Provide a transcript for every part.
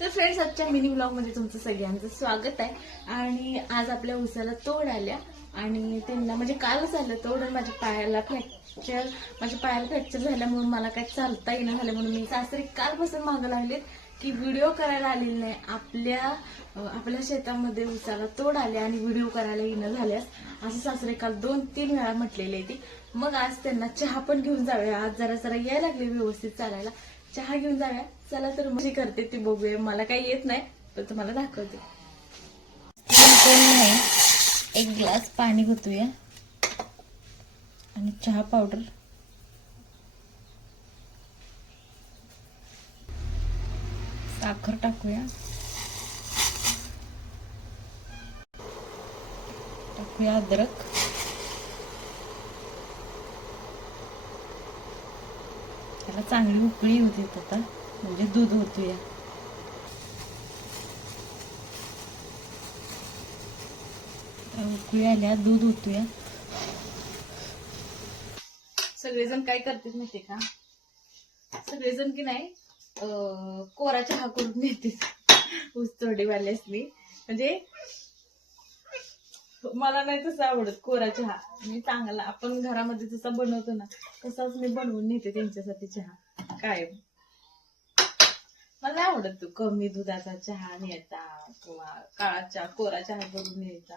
तर फ्रेंड्स, आजच्या mini blog मध्ये तुमचं सगळ्यांचं स्वागत आहे. आणि आज आपल्या उसाला तोड आल्या आणि त्यांना म्हणजे कालच आलं तोड. माझ्या पायाला फ्रॅक्चर झाल्यामुळे मला काही चालता येणं झालं म्हणून मी सासरी कालपासून मागं लागलेत की व्हिडिओ करायला आलेली नाही. आपल्या शेतामध्ये उसाला तोड आले आणि व्हिडिओ करायला येणं झाल्यास असं सासरे काल 2-3 वेळा म्हटलेले ते. मग आज त्यांना चहा पण घेऊन जाऊया. आज जरा यायला लागले व्यवस्थित चालायला. चहा घेऊन जाऊया. चला तर मग करते ती बघूया. मला काही येत नाही पण तुम्हाला दाखवते. नाही, एक ग्लास पाणी घालूया आणि चहा पावडर, साखर टाकूया, अद्रक, त्याला चांगली उकळी होती आता म्हणजे दूध होतूया. उकळी आल्या, दूध होतूया. सगळेजण काय करतात माहिती का, सगळेजण की नाही कोरा चहा करून देतात ऊस तोडीवाल्यासनी. म्हणजे मला नाही तसं आवडत कोरा चहा. मी चांगला आपण घरामध्ये जसा बनवतो ना तसाच मी बनवून नेते त्यांच्यासाठी चहा कायम. मला नाही आवडत तो कमी दुधाचा चहा न्यायचा किंवा काळा चहा, कोरा चहा करून न्यायचा.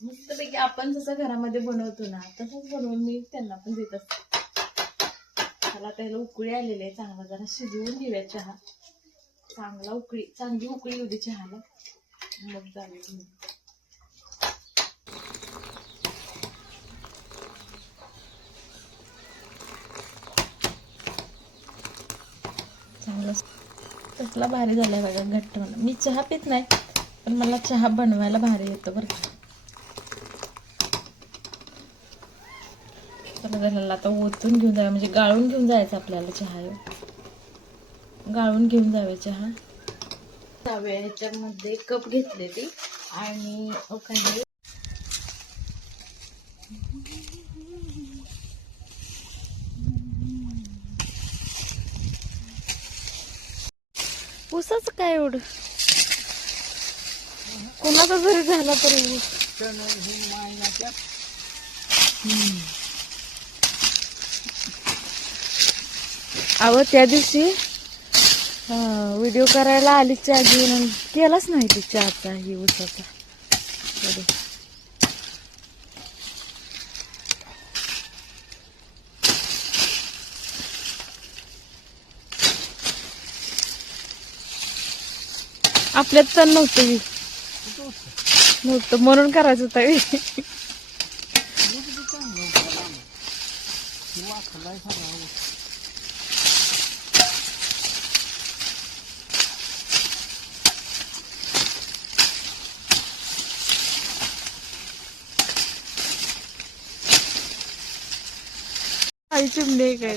मस्तपैकी आपण जसं घरामध्ये बनवतो ना तसंच बनवून मी त्यांना पण देत असते. त्याला त्याला उकळी आलेली आहे, चांगला जरा शिजवून घेऊया चहा. चांगली उकळी होती चहाला, मग चालेल. चांगलं कसला भारी झालाय बघा, घट्ट. मी चहा पित नाही पण मला चहा बनवायला भारी येतं बरं का. चला आता ओतून घेऊन जाऊया, म्हणजे गाळून घेऊन जायचं आपल्याला चहा. गाळून घेऊन जाऊया चहा. ह्याच्यामध्ये कप घेतले ते आणि काही ऊसाच काय एवढं, कोणाचा जरी झाला तरी अहो त्या दिवशी व्हिडिओ करायला आली चहा घेऊन, केलाच नाही ती चहाचा ही ऊसाचा. आपल्यात तर नव्हतं म्हणून करायचं होतं. आई चिमणे काय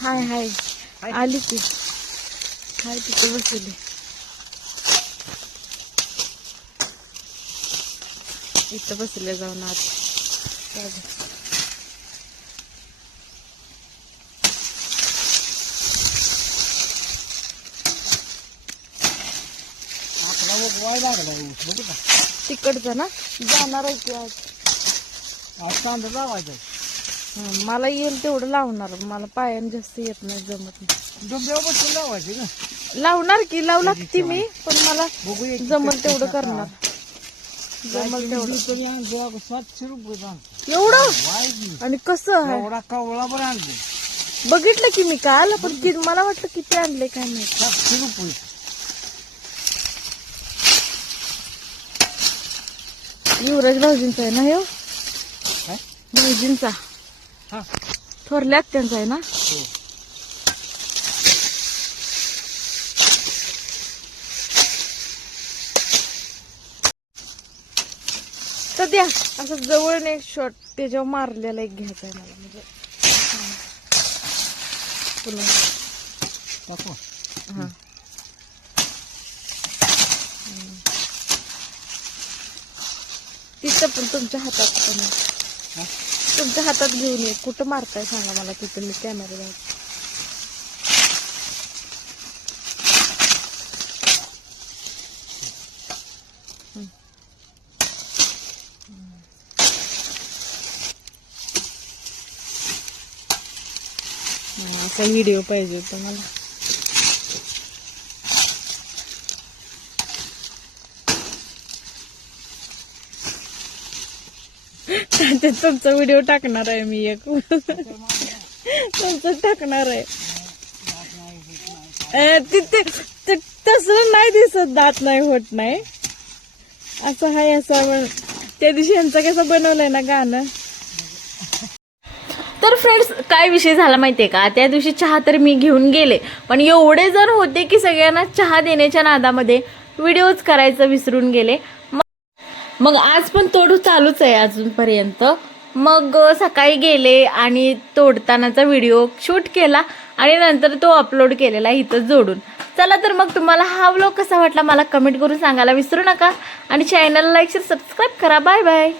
हाय आली की हाय तिथे बसले. इथं बसले जाऊन आत. तिकडचं ना जाणार आहे की आज कांदा लावायचा. मला येईल तेवढं लावणार, मला पायाने जास्त येत नाही, जमत नाही. डोंबियावर बसून लावायचे ना, लावणार की लावू लागते मी, पण मला जमल तेवढं करणार. जमल तेवढं. 700 रुपये एवढं. आणि कसं आहे कवळा बरं आणले, बघितलं की मी काल, पण मला वाटलं किती आणले काय नाही. 700 रुपये. युवराज भाऊजींचा आहे ना हे, भाऊजींचा थोरल्यात त्यांचा आहे ना. तर द्या असं जवळ एक शॉट त्याच्यावर मारलेला एक घ्यायचा आहे मला, म्हणजे पुन्हा. तिथं पण तुमच्या हातात पण तुमच्या हातात घेऊन ये. कुठं मारताय सांगा मला, तिथं मी कॅमेरा लावते. असा व्हिडिओ पाहिजे होता मला. ते तुमचा व्हिडिओ टाकणार आहे मी एक. तुमचं टाकणार आहे. तिथे तसं नाही दिसत, दात नाही होत नाही असं आहे. असं त्या दिवशी यांचं कसं बनवलंय ना गाणं. तर फ्रेंड्स काय विषय झाला माहितीये का, त्या दिवशी चहा तर मी घेऊन गेले, पण एवढे जण होते की सगळ्यांना चहा देण्याच्या नादामध्ये व्हिडिओज करायचं विसरून गेले. मग आज पण तोडू चालूच आहे अजूनपर्यंत. मग सकाळी गेले आणि तोडतानाचा व्हिडिओ शूट केला आणि नंतर तो अपलोड केलेला इथं जोडून. चला तर मग तुम्हाला हा व्लॉग कसा वाटला मला कमेंट करून सांगायला विसरू नका आणि चॅनलला लाईक शेअर सबस्क्राईब करा. Bye bye.